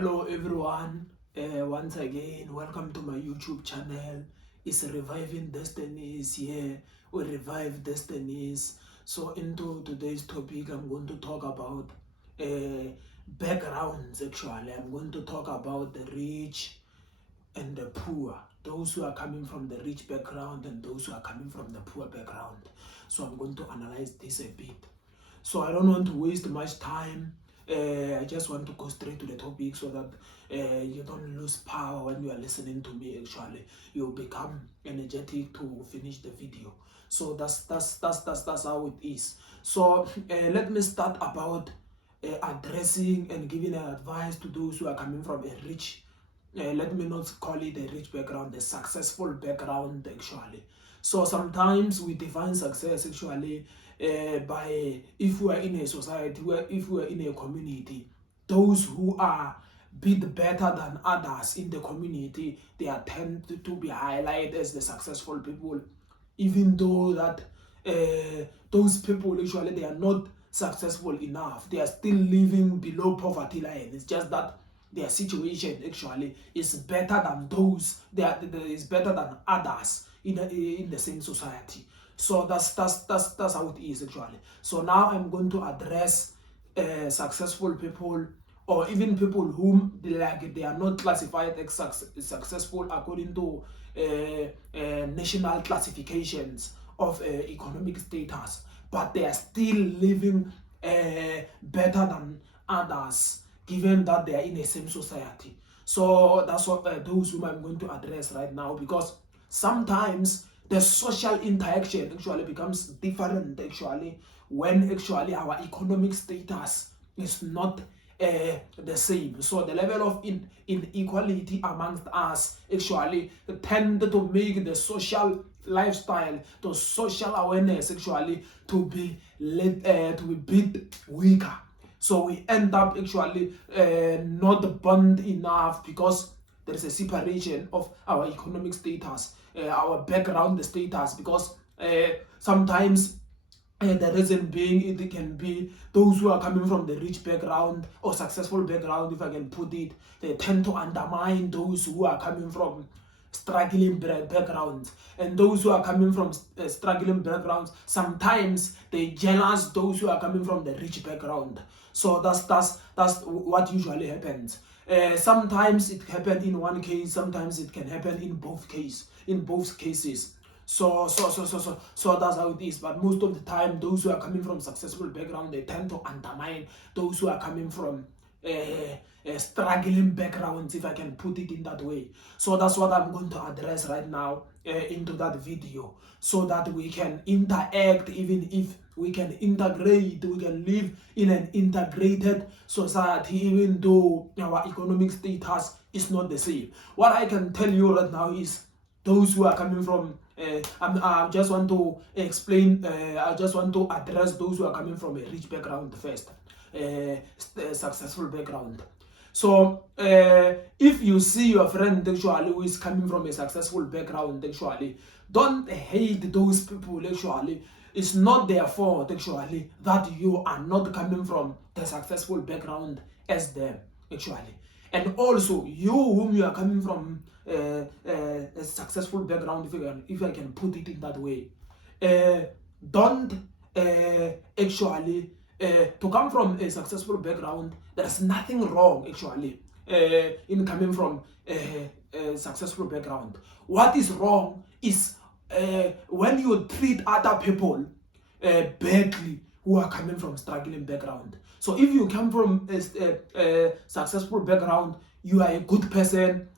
Hello everyone, once again welcome to my YouTube channel. It's Reviving Destinies here. We revive destinies. So into today's topic I'm going to talk about backgrounds. Actually, I'm going to talk about the rich and the poor, those who are coming from the rich background and those who are coming from the poor background. So I'm going to analyze this a bit. So I don't want to waste much time. I just want to go straight to the topic so that you don't lose power when you are listening to me. Actually, you become energetic to finish the video. So that's how it is. So let me start about addressing and giving advice to those who are coming from a rich, let me not call it a rich background, a successful background actually. So sometimes we define success actually by, if we are in a society, if we are in a community, those who are bit better than others in the community, they are tend to be highlighted as the successful people, even though that those people actually they are not successful enough. They are still living below poverty line. It's just that their situation actually is better than those. Is better than others in the same society. So that's how it is actually. So now I'm going to address successful people, or even people whom they are not classified as successful according to national classifications of economic status, but they are still living better than others, given that they are in the same society. So that's what those whom I'm going to address right now, because sometimes the social interaction actually becomes different actually when actually our economic status is not the same. So the level of inequality amongst us actually tend to make the social lifestyle, the social awareness actually to be bit weaker. So we end up actually not bond enough, because there is a separation of our economic status, our background status, because sometimes the reason being, it can be those who are coming from the rich background or successful background, if I can put it, they tend to undermine those who are coming from struggling backgrounds. And those who are coming from struggling backgrounds, sometimes they jealous those who are coming from the rich background. So that's what usually happens. Sometimes it happens in one case, sometimes it can happen in both cases. So that's how it is. But most of the time, those who are coming from successful background, they tend to undermine those who are coming from struggling backgrounds, if I can put it in that way. So that's what I'm going to address right now into that video, so that we can interact, even if we can integrate, we can live in an integrated society, even though our economic status is not the same. What I can tell you right now is, those who are coming from I just want to explain, I just want to address those who are coming from a rich background first, successful background. So if you see your friend actually who is coming from a successful background, actually don't hate those people. Actually, it's not their fault actually that you are not coming from the successful background as them actually. And also, you whom you are coming from a successful background, if I can put it in that way, don't actually to come from a successful background. There's nothing wrong actually in coming from a successful background. What is wrong is when you treat other people badly who are coming from struggling background. So if you come from a successful background, you are a good person,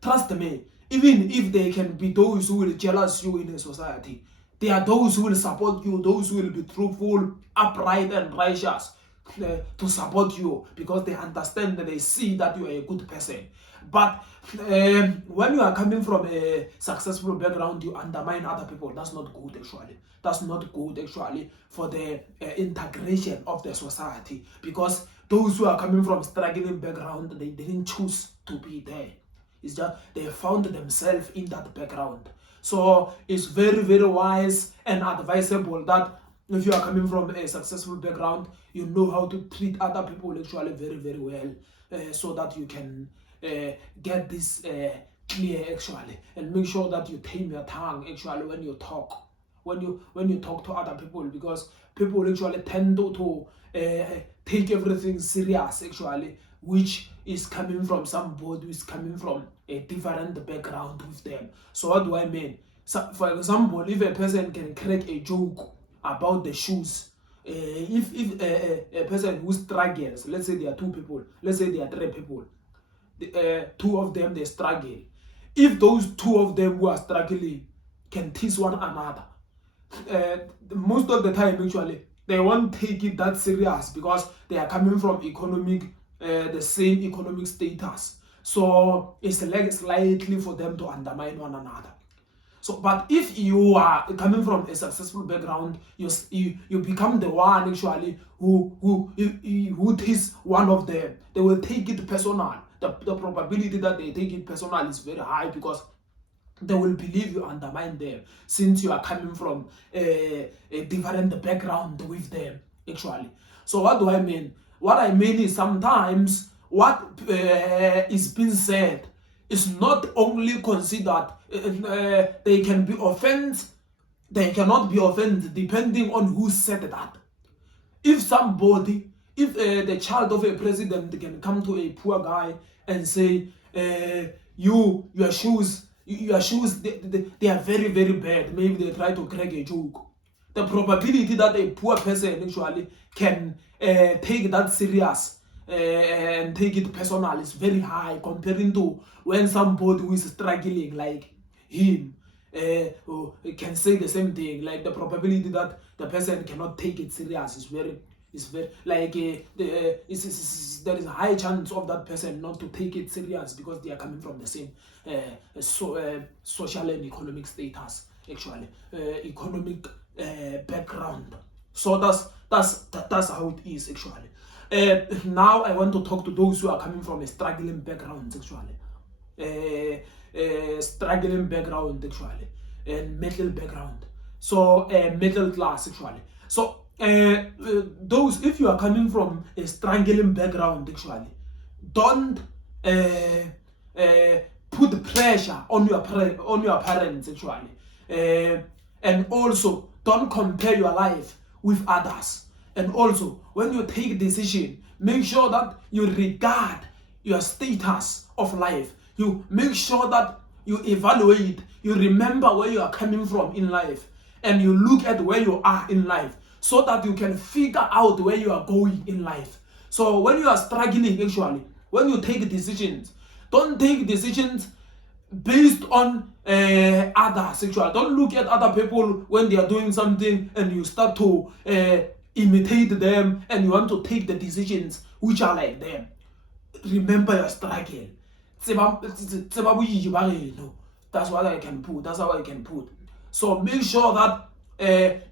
trust me, even if they can be those who will jealous you in a society, they are those who will support you, those who will be truthful, upright and righteous to support you, because they understand that they see that you are a good person. But when you are coming from a successful background, you undermine other people. That's not good actually. That's not good actually for the integration of the society, because those who are coming from struggling background, they didn't choose to be there. It's just they found themselves in that background. So it's very, very wise and advisable that if you are coming from a successful background, you know how to treat other people actually very, very well, so that you can get this clear actually, and make sure that you tame your tongue actually when you talk. When you talk to other people, because people actually tend to take everything serious actually, which is coming from somebody who is coming from a different background with them. So what do I mean? So, for example, if a person can crack a joke about the shoes, if a person who struggles, let's say there are two people, let's say there are three people, two of them they struggle. If those two of them who are struggling can tease one another, most of the time actually they won't take it that serious, because they are coming from the same economic status. So it's less likely for them to undermine one another. So, but if you are coming from a successful background, you become the one actually who is one of them. They will take it personal. The probability that they take it personal is very high, because they will believe you undermine them, since you are coming from a different background with them actually. So what do I mean? What I mean is, sometimes what is being said is not only considered, they can be offense, they cannot be offense depending on who said that. If the child of a president can come to a poor guy and say, your shoes, they are very, very bad. Maybe they try to crack a joke. The probability that a poor person actually can take that serious and take it personal is very high, comparing to when somebody who is struggling like him can say the same thing. Like, the probability that the person cannot take it serious is very like there is a high chance of that person not to take it serious, because they are coming from the same social and economic status actually, economic background. So that's how it is actually. Now I want to talk to those who are coming from a struggling background actually, struggling background actually, and middle background. So middle class actually. So those, if you are coming from a struggling background actually, don't put pressure on your parents actually, and also don't compare your life with others. And also, when you take decision, make sure that you regard your status of life. You make sure that you evaluate, you remember where you are coming from in life, and you look at where you are in life, so that you can figure out where you are going in life. So when you are struggling actually, when you take decisions, don't take decisions based on others actually. Don't look at other people when they are doing something and you start to imitate them, and you want to take the decisions which are like them. Remember your struggle. That's what I can put. That's how I can put. So make sure that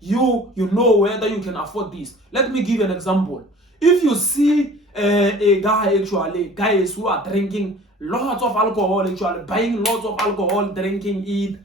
you know whether you can afford this. Let me give you an example. If you see a guy actually, guys who are drinking lots of alcohol actually, buying lots of alcohol, drinking it,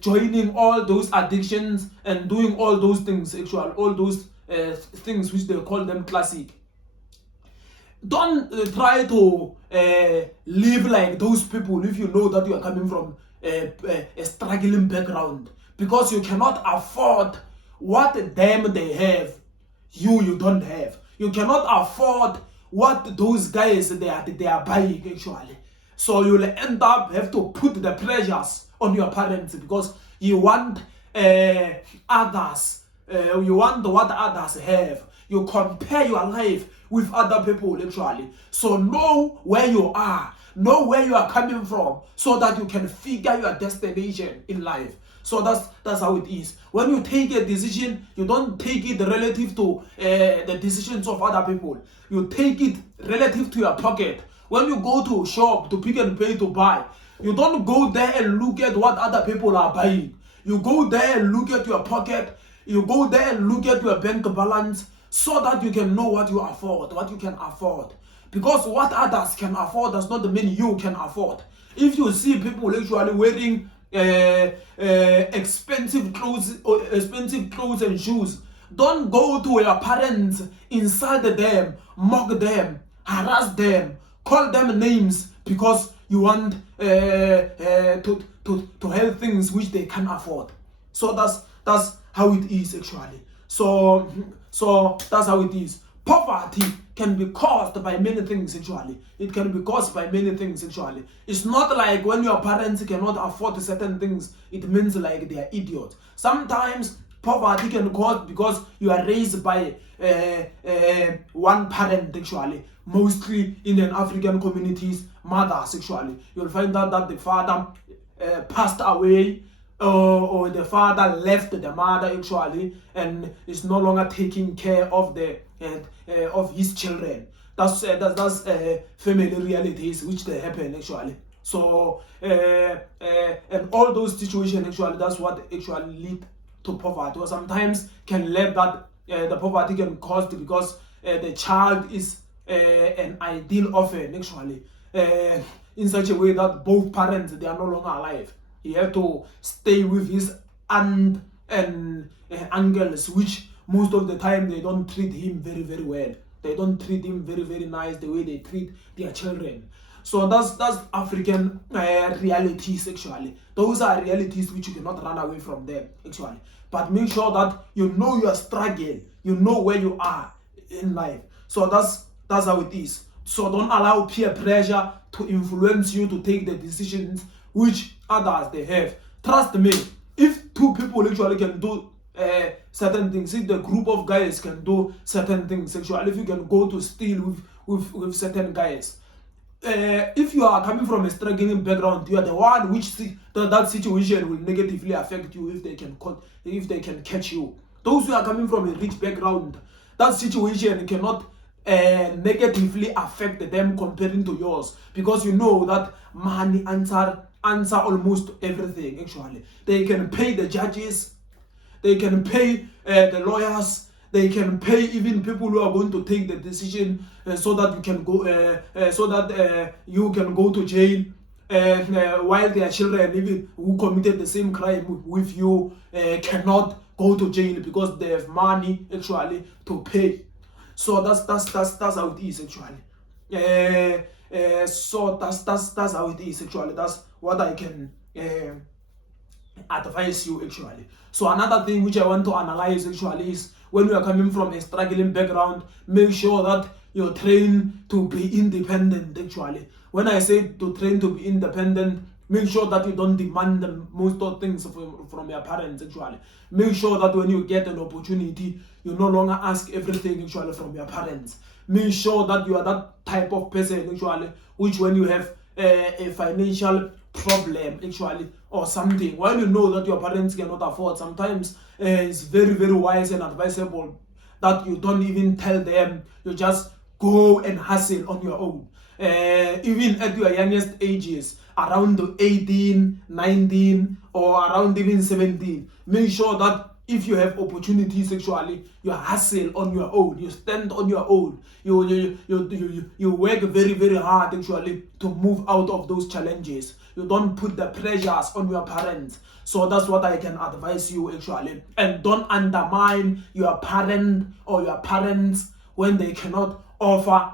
joining all those addictions and doing all those things actually, all those things which they call them classic. Don't try to live like those people if you know that you are coming from a struggling background, because you cannot afford what them they have, you don't have. You cannot afford what those guys they are buying actually. So you'll end up have to put the pressures on your parents, because you want others, you want what others have. You compare your life with other people actually. So know where you are, know where you are coming from, so that you can figure your destination in life. So that's how it is. When you take a decision, you don't take it relative to the decisions of other people. You take it relative to your pocket. When you go to a shop to Pick n Pay to buy, you don't go there and look at what other people are buying. You go there and look at your pocket. You go there and look at your bank balance, so that you can know what you afford, what you can afford. Because what others can afford does not mean you can afford. If you see people actually wearing expensive clothes and shoes. Don't go to your parents, insult them, mock them, harass them, call them names because you want to have things which they can't afford. So that's how it is actually. So that's how it is. Poverty can be caused by many things actually. It can be caused by many things actually. It's not like when your parents cannot afford certain things, it means like they are idiots. Sometimes poverty can cause because you are raised by one parent actually. Mostly in an African communities, mothers actually. You'll find out that the father passed away, or the father left the mother actually and is no longer taking care of the of his children. That's family realities which they happen actually. So and all those situations actually, that's what actually lead to poverty, or sometimes can lead that the poverty can cause because the child is an ideal orphan actually, in such a way that both parents, they are no longer alive. He had to stay with his aunt and uncles, which most of the time they don't treat him very, very well. They don't treat him very, very nice the way they treat their children. So that's African realities actually. Those are realities which you cannot run away from them actually. But make sure that you know your struggle, you know where you are in life. So that's how it is. So don't allow peer pressure to influence you to take the decisions which others they have. Trust me, if two people actually can do certain things, if the group of guys can do certain things actually, if you can go to steal with certain guys, if you are coming from a struggling background, you are the one which that situation will negatively affect you if they can catch you. Those who are coming from a rich background, that situation cannot negatively affect them comparing to yours, because you know that money answer almost everything actually. They can pay the judges, they can pay the lawyers, they can pay even people who are going to take the decision so that you can go you can go to jail, while their children even who committed the same crime with you cannot go to jail because they have money actually to pay. So that's how it is actually. So that's how it is actually. That's what I can advise you actually. So another thing which I want to analyze actually is when you are coming from a struggling background, make sure that you're trained to be independent actually. When I say to train to be independent, make sure that you don't demand the most of things from your parents actually. Make sure that when you get an opportunity, you no longer ask everything actually from your parents. Make sure that you are that type of person actually, which when you have a financial problem actually or something, while you know that your parents cannot afford, sometimes it's very, very wise and advisable that you don't even tell them, you just go and hustle on your own. Even at your youngest ages, around 18, 19, or around even 17, make sure that if you have opportunities actually, you hustle on your own, you stand on your own, you work very, very hard actually to move out of those challenges. You don't put the pressures on your parents. So that's what I can advise you actually. And don't undermine your parent or your parents when they cannot offer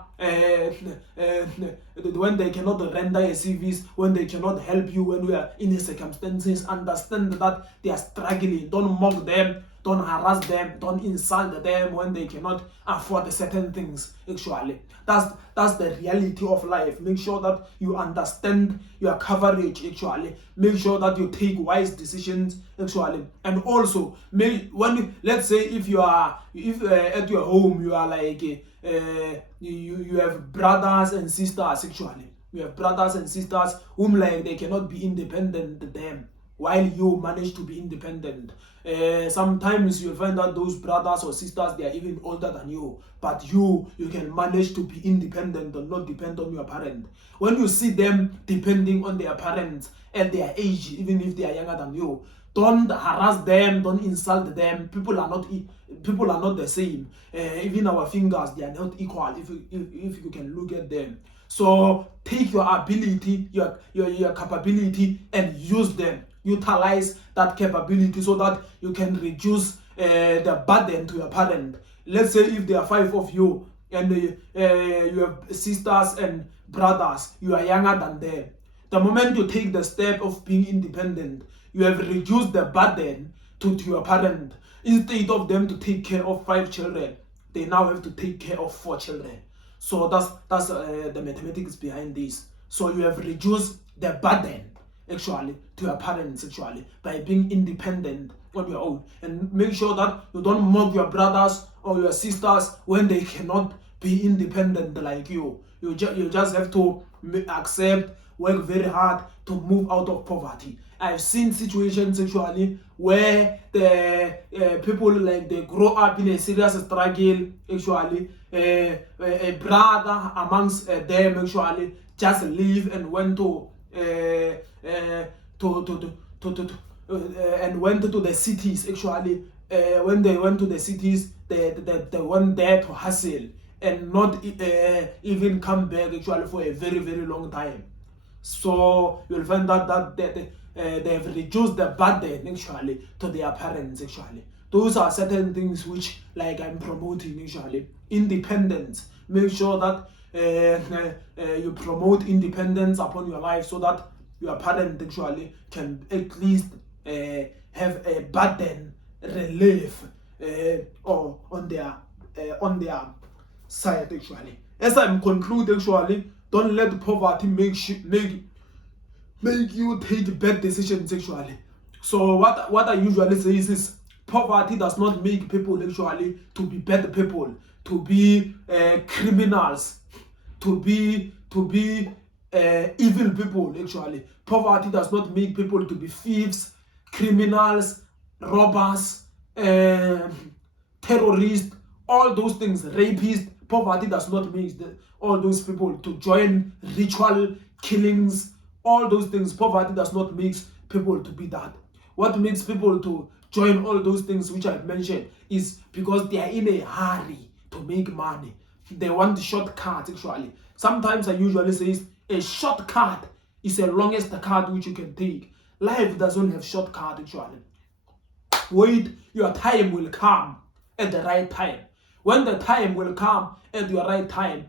when they cannot render a service, when they cannot help you when we are in circumstances. Understand that they are struggling. Don't mock them, don't harass them, don't insult them when they cannot afford certain things actually. That's the reality of life. Make sure that you understand your coverage actually. Make sure that you take wise decisions actually. And also let's say if at your home you are like you have brothers and sisters actually. You have brothers and sisters whom like they cannot be independent them, while you manage to be independent. Sometimes you'll find that those brothers or sisters, they are even older than you, but you can manage to be independent and not depend on your parent. When you see them depending on their parents at their age, even if they are younger than you, don't harass them, don't insult them. People are not the same. Even our fingers, they are not equal if you can look at them. So take your ability, your capability, and use them. utilize that capability so that you can reduce the burden to your parent. Let's say if there are 5 of you and you have sisters and brothers, you are younger than them. The moment you take the step of being independent, you have reduced the burden to your parent. Instead of them to take care of 5 children, they now have to take care of 4 children. So that's the mathematics behind this. So you have reduced the burden actually to your parents actually by being independent on your own. And make sure that you don't mock your brothers or your sisters when they cannot be independent like you. You just have to accept, work very hard to move out of poverty. I've seen situations actually where the people like they grow up in a serious struggle actually. A brother amongst them actually just leave and went to and went to the cities actually. When they went to the cities, they went there to hustle and not even come back actually for a very, very long time. So you'll find that they have reduced the burden actually to their parents actually. Those are certain things which like I'm promoting actually. Independence. Make sure that you promote independence upon your life so that your parent actually can at least have a burden relief or on their side actually. As I'm conclude actually, don't let poverty make you take bad decisions actually. So what I usually say is poverty does not make people actually to be bad people, to be criminals, to be evil people actually. Poverty does not make people to be thieves, criminals, robbers, terrorists, all those things, rapists. Poverty does not make all those people to join ritual killings, all those things. Poverty does not make people to be that. What makes people to join all those things which I've mentioned is because they are in a hurry to make money. They want shortcuts actually. Sometimes I usually say a shortcut is the longest cut which you can take. Life doesn't have shortcut actually. Wait, your time will come at the right time. When the time will come at your right time,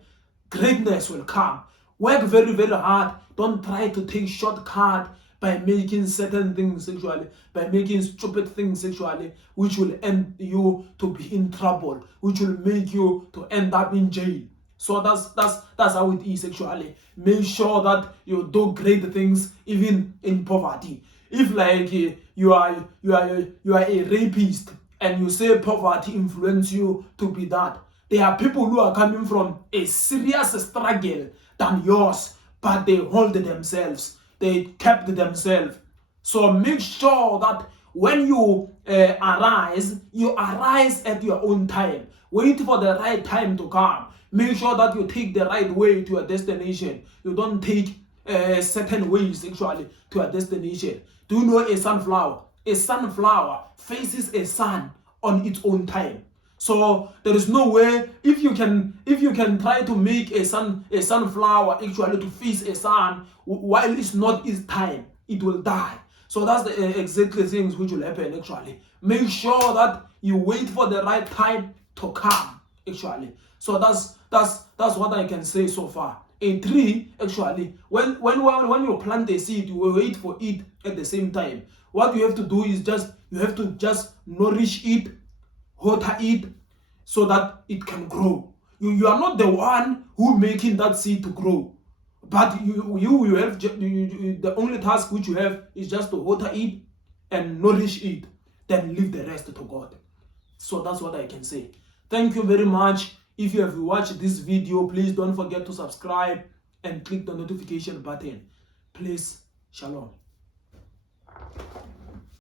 greatness will come. Work very, very hard. Don't try to take shortcut by making certain things actually, by making stupid things actually, which will end you to be in trouble, which will make you to end up in jail. So that's how it is actually. Make sure that you do great things even in poverty. If like you are a rapist and you say poverty influence you to be that, there are people who are coming from a serious struggle than yours, but they hold themselves, they kept themselves. So make sure that when you arise at your own time. Wait for the right time to come. Make sure that you take the right way to your destination. You don't take certain ways actually to your destination. Do you know a sunflower? A sunflower faces a sun on its own time. So there is no way if you can try to make a sunflower actually to face a sun while it's not its time, it will die. So that's the exactly things which will happen actually. Make sure that you wait for the right time to come actually. So that's what I can say so far. A tree actually, when you plant a seed, you will wait for it at the same time. What you have to do is you have to just nourish it, water it, so that it can grow. You are not the one who making that seed to grow, but you have the only task which you have is just to water it and nourish it, then leave the rest to God. So that's what I can say. Thank you very much. If you have watched this video, please don't forget to subscribe and click the notification button. Please, shalom.